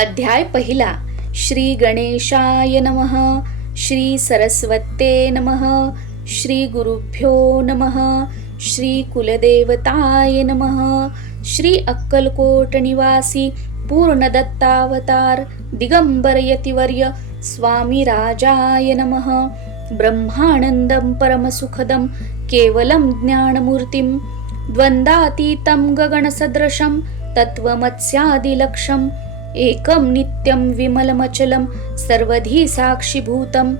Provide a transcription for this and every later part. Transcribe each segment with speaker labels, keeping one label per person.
Speaker 1: अध्याय पहिला. श्री गणेशाय नमः श्री सरस्वते नमः श्री गुरुभ्यो नमः श्री कुलदेवताय नमः श्री अक्कलकोट निवासी पूर्णदत्तावतार दिगंबर यतिवर्य स्वामी राजाय नमः ब्रह्मानन्दं परमसुखदं केवलं ज्ञानमूर्तिं द्वन्द्वातीतं गगणसदृशं तत्त्वमत्स्यादिलक्षम् एकं नित्यं विमलमचलं सर्वधी साक्षिभूतं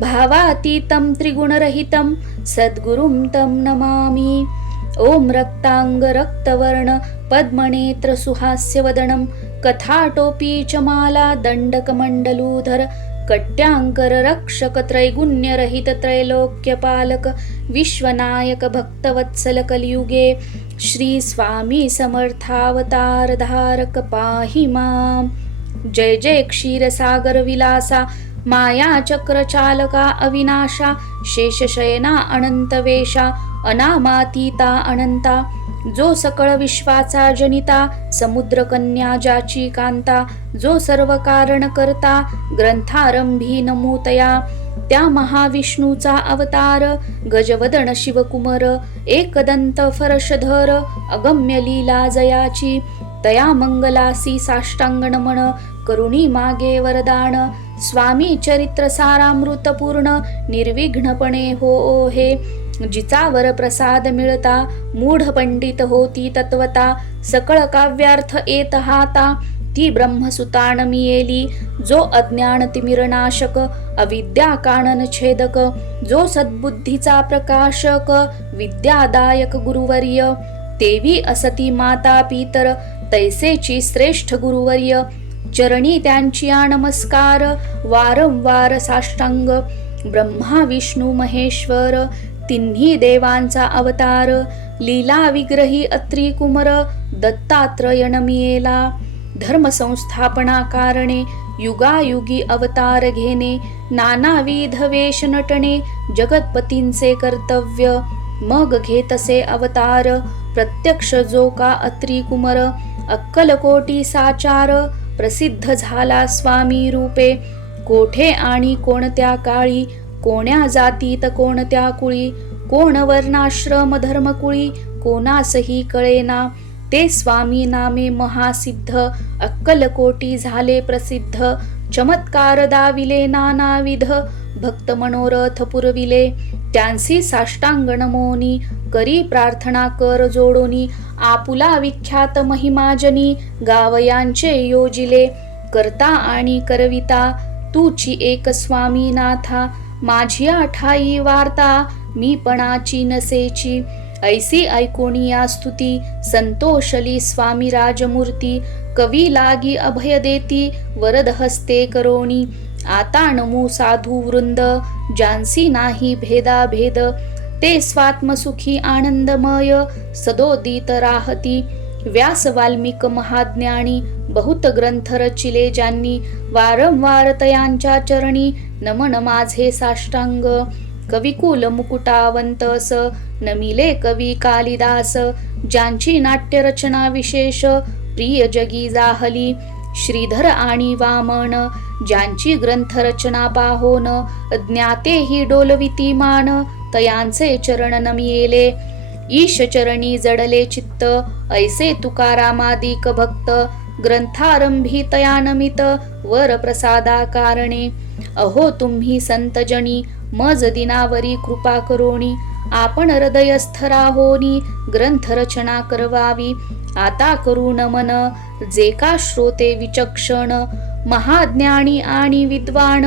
Speaker 1: भावातीतं त्रिगुणरहितं सद्गुरुं तं नमामि। ॐ रक्ताङ्गरक्तवर्ण पद्मनेत्र सुहास्यवदनं कथाटोपी च माला दण्डकमण्डलूधर कट्याङ्कर रक्षक श्री स्वामी समर्थावतार धारक पाहि मां जय जय क्षीरसागर विलासा माया चक्र चालका अविनाशा शेषशयना अनंतवेशा अनामातीता अनंता. जो सकळ विश्वाचा जनिता समुद्र कन्या जाची कांता. जो सर्व कारण करता ग्रंथारंभी नमूतया. त्या महाविष्णूचा अवतार गजवदन शिवकुमर एकदंत फरशधर अगम्य लीला जयाची तया मंगलासी साष्टांग नमन करुणी मागे वरदान स्वामी चरित्र सारामृतपूर्ण निर्विघ्नपणे हो हे जिचावर प्रसाद मिळता मूढ पंडित होती तत्वता सकळ काव्यार्थ येत हाता ती ब्रह्मसुतान मियेली जो अज्ञान तिमिरनाशक अविद्या कानन छेदक जो सद्बुद्धीचा प्रकाशक विद्यादायक गुरुवर्य तेवी असती माता पितर तैसेची श्रेष्ठ गुरुवर्य चरणी त्यांची नमस्कार वारंवार साष्टांग ब्रह्मा विष्णू महेश्वर तिन्ही देवांचा अवतार लीला विग्रही अत्री कुमर दत्तात्रय नमियेला धर्मसंस्थापनाकारणे कारणे युगायुगी अवतार घेणे नानाविध वेश नटणे जगतपतींचे कर्तव्य मग घेतसे अवतार प्रत्यक्ष जो का अत्री कुमर अक्कलकोटी साचार प्रसिद्ध झाला स्वामी रूपे कोठे आणि कोणत्या काळी कोण्या जातीत कोणत्या कुळी कोण वर्णाश्रम धर्मकुळी कोणासही कळेना ते स्वामी नामे महासिद्ध अक्कलकोटी झाले प्रसिद्ध चमत्कार दाविले नानाविध भक्त मनोरथ पुरविले. त्यांसी साष्टांग नमोनी करी प्रार्थना कर जोडोनी आपुला विख्यात महिमाजनी गावयांचे योजिले. करता आणि करविता तूची एक स्वामी नाथा माझी आठाई वार्ता मी पणाची नसेची. ऐसी ऐकोणी या स्तुती संतोषली स्वामी राजमूर्ती कवी लागी अभय देती वरद हस्ते करोणी आता नमू साधू वृंद जानसी नाही भेदा भेद ते स्वात्मसुखी आनंदमय सदोदित राहती। व्यास वाल्मिक महाज्ञानी बहुत ग्रंथ रचिले ज्यांनी वारंवार तयांच्या चरणी नमन माझे साष्टांग। कविकुल मुकुटावंतस नमिले कवी कालिदास ज्यांची नाट्यरचना विशेष प्रिय जगी जाहली श्रीधर आणि वामन ज्यांची ग्रंथरचना पाहोन ज्ञाते ही डोलविती मान तयांचे चरण नमियेले ईश चरणी जडले चित्त ऐसे तुकारामादिक भक्त ग्रंथारंभी तयानमित वर प्रसादा कारणे अहो तुम्ही संतजनी मज दिनावरी कृपा करोणी। आपण हृदयस्थ राहोनी ग्रंथरचना करवावी। आता करू नमन जे का श्रोते विचक्षण। महाज्ञानी आणि विद्वान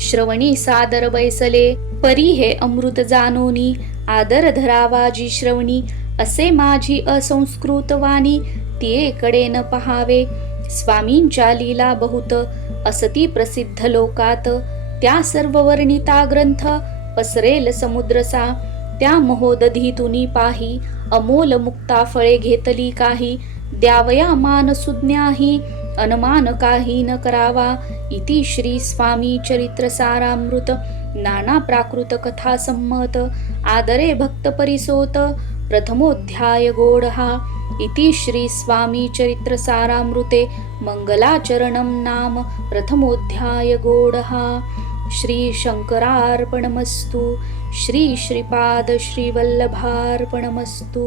Speaker 1: श्रवणी सादर बैसले। परी हे अमृत जानोनी आदर धरावाजी श्रवणी। असे माझी असंस्कृत वाणी तियेकडे न पहावे. स्वामींच्या लीला बहुत असती प्रसिद्ध लोकात. त्या सर्व वर्णिता ग्रंथ पसरेल समुद्रसा. त्या महोदधीतुनी पाही अमोल मुक्ता फळे घेतली काही. द्यावया मान सुज्ञाही अनमान काही न करावा. इति श्री स्वामी चरित्र सारामृत नाना प्राकृत कथा संमत. आदरे भक्त परिसोत प्रथमोध्याय गोड हा इति श्री स्वामी चरित्र सारामृते मङ्गलाचरणं नाम प्रथमोध्याय गोडहा श्री शङ्करार्पणमस्तु श्री श्रीपाद श्रीवल्लभार्पणमस्तु।